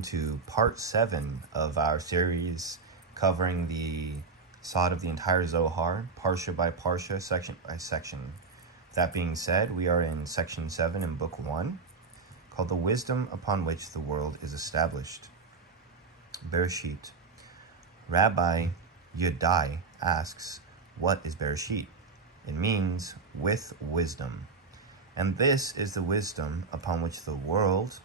welcome to part 7 of our series covering the sod of the entire Zohar, parsha by parsha, section by section. That being said, we are in section 7 in book 1, called The Wisdom Upon Which the World is Established. Bereshit. Rabbi Yudai asks, what is Bereshit? It means with wisdom. And this is the wisdom upon which the world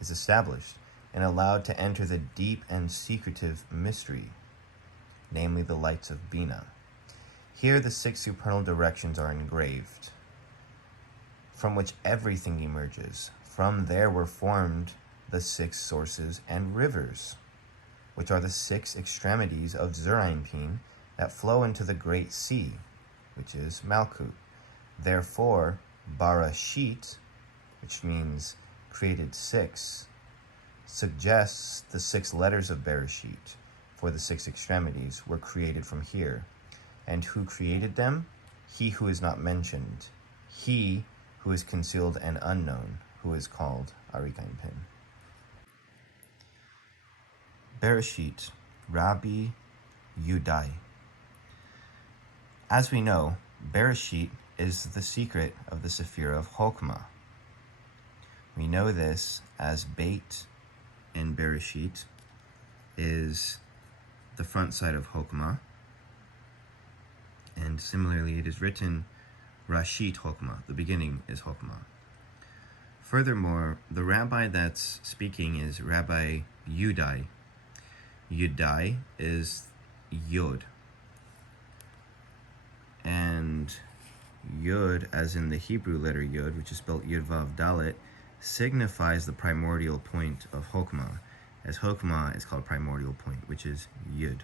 is established and allowed to enter the deep and secretive mystery, namely the lights of Bina. Here the 6 supernal directions are engraved, from which everything emerges. From there were formed the 6 sources and rivers, which are the 6 extremities of Zerainpin that flow into the great sea, which is Malkut. Therefore, Barashit, which means created 6, suggests the 6 letters of Bereshit, for the 6 extremities were created from here. And who created them? He who is not mentioned, he who is concealed and unknown, who is called Arikainpin. Bereshit, Rabbi Yudai. As we know, Bereshit is the secret of the Sephirah of Chokmah. We know this as Beit in Bereshit is the front side of Chokmah, and similarly it is written Rashit Chokmah, the beginning is Chokmah. Furthermore, the rabbi that's speaking is Rabbi Yudai. Yudai is Yod, and Yod, as in the Hebrew letter Yod, which is spelled Yud Vav Dalet, signifies the primordial point of Chokmah, as Chokmah is called primordial point, which is Yud,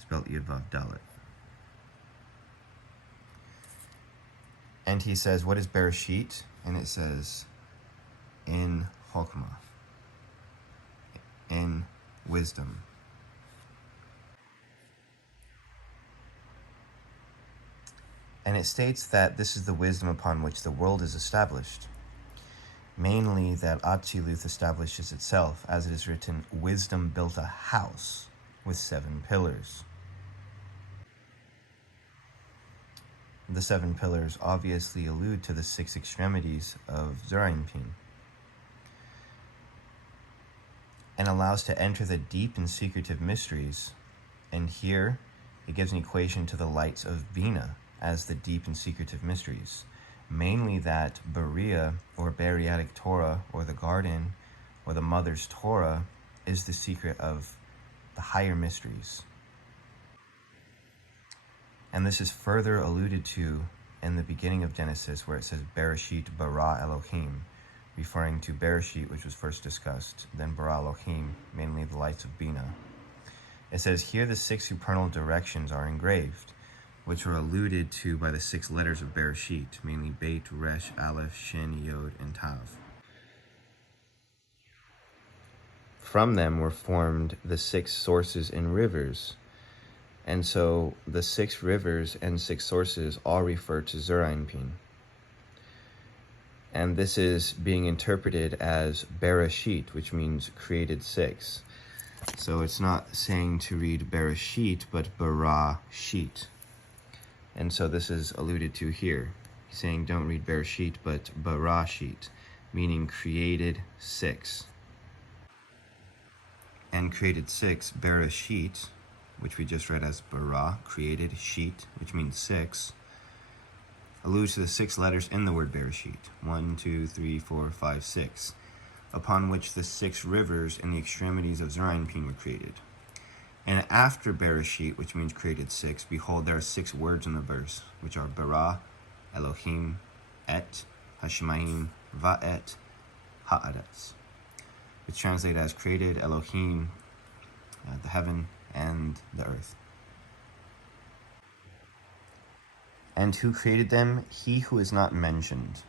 spelled Yud Vav Dalet. And he says, what is Bereshit? And it says, in Chokmah, in wisdom. And it states that this is the wisdom upon which the world is established. Mainly that Atziluth establishes itself, as it is written, wisdom built a house with 7 pillars. The 7 pillars obviously allude to the 6 extremities of Zerainpin, and allows to enter the deep and secretive mysteries. And here it gives an equation to the lights of Bina as the deep and secretive mysteries, mainly that Berea, or Beriatic Torah, or the garden, or the mother's Torah, is the secret of the higher mysteries. And this is further alluded to in the beginning of Genesis, where it says Bereshit bara Elohim, referring to Bereshit, which was first discussed, then bara Elohim, mainly the lights of Bina. It says here the 6 supernal directions are engraved, which are alluded to by the 6 letters of Bereshit, mainly Beit, Resh, Aleph, Shin, Yod, and Tav. From them were formed the 6 sources and rivers. And so the 6 rivers and 6 sources all refer to Zerainpin. And this is being interpreted as Bereshit, which means created 6. So it's not saying to read Bereshit, but Barashit. And so this is alluded to here. He's saying don't read Bereshit, but Barashit, meaning created 6. And created 6, Bereshit, which we just read as bara, created, sheet, which means 6, alludes to the 6 letters in the word Bereshit, 1, 2, 3, 4, 5, 6, upon which the 6 rivers in the extremities of Zerainpin were created. And after Bereshit, which means created 6, behold, there are 6 words in the verse, which are bara, Elohim, et, Hashemayim, va'et, ha'aretz, which translate as created, Elohim, the heaven, and the earth. And who created them? He who is not mentioned.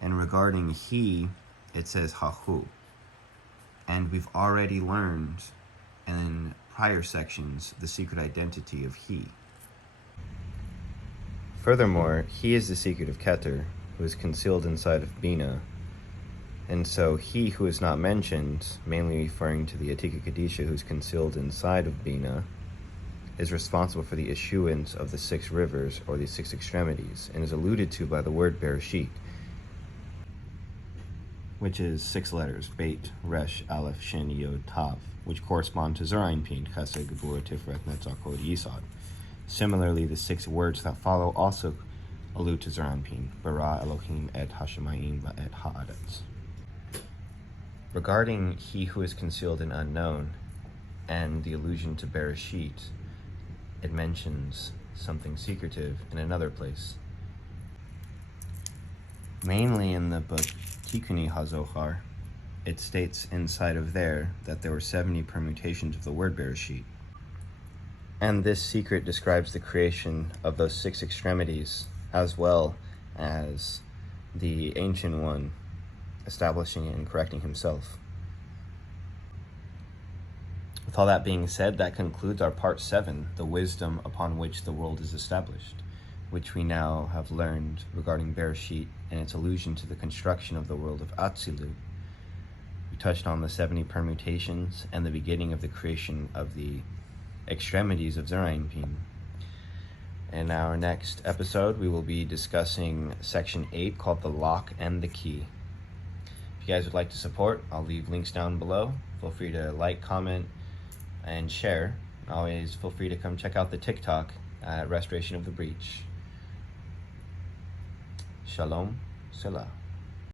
And regarding he, it says hahu. And we've already learned in prior sections the secret identity of he. Furthermore, he is the secret of Keter, who is concealed inside of Bina, And so he who is not mentioned, mainly referring to the Atika Kadisha who's concealed inside of Bina, is responsible for the issuance of the 6 rivers, or the 6 extremities, and is alluded to by the word Bereshit, which is 6 letters, Beit, Resh, Aleph, Shin, Yod, Tav, which correspond to Zerayin Pin, Chesed, Gevurah, Tiferet, Netzach, Hod, Yisod. Similarly, the 6 words that follow also allude to Zerayin Pin, Bara, Elohim, Et Hashemayim, Et Haaretz. Regarding he who is concealed and unknown, and the allusion to Bereshit, it mentions something secretive in another place. Mainly in the book Tikuni HaZohar, it states inside of there that there were 70 permutations of the word Bereshit. And this secret describes the creation of those 6 extremities, as well as the Ancient One establishing and correcting himself. With all that being said, that concludes our part 7, the wisdom upon which the world is established, which we now have learned regarding Bereshit and its allusion to the construction of the world of Atzilut. We touched on the 70 permutations and the beginning of the creation of the extremities of Zerayin Pin. In our next episode, we will be discussing section 8, called the lock and the key. If you guys would like to support, I'll leave links down below. Feel free to like, comment, and share. Always feel free to come check out the TikTok at Restoration of the Breach. Shalom, Selah.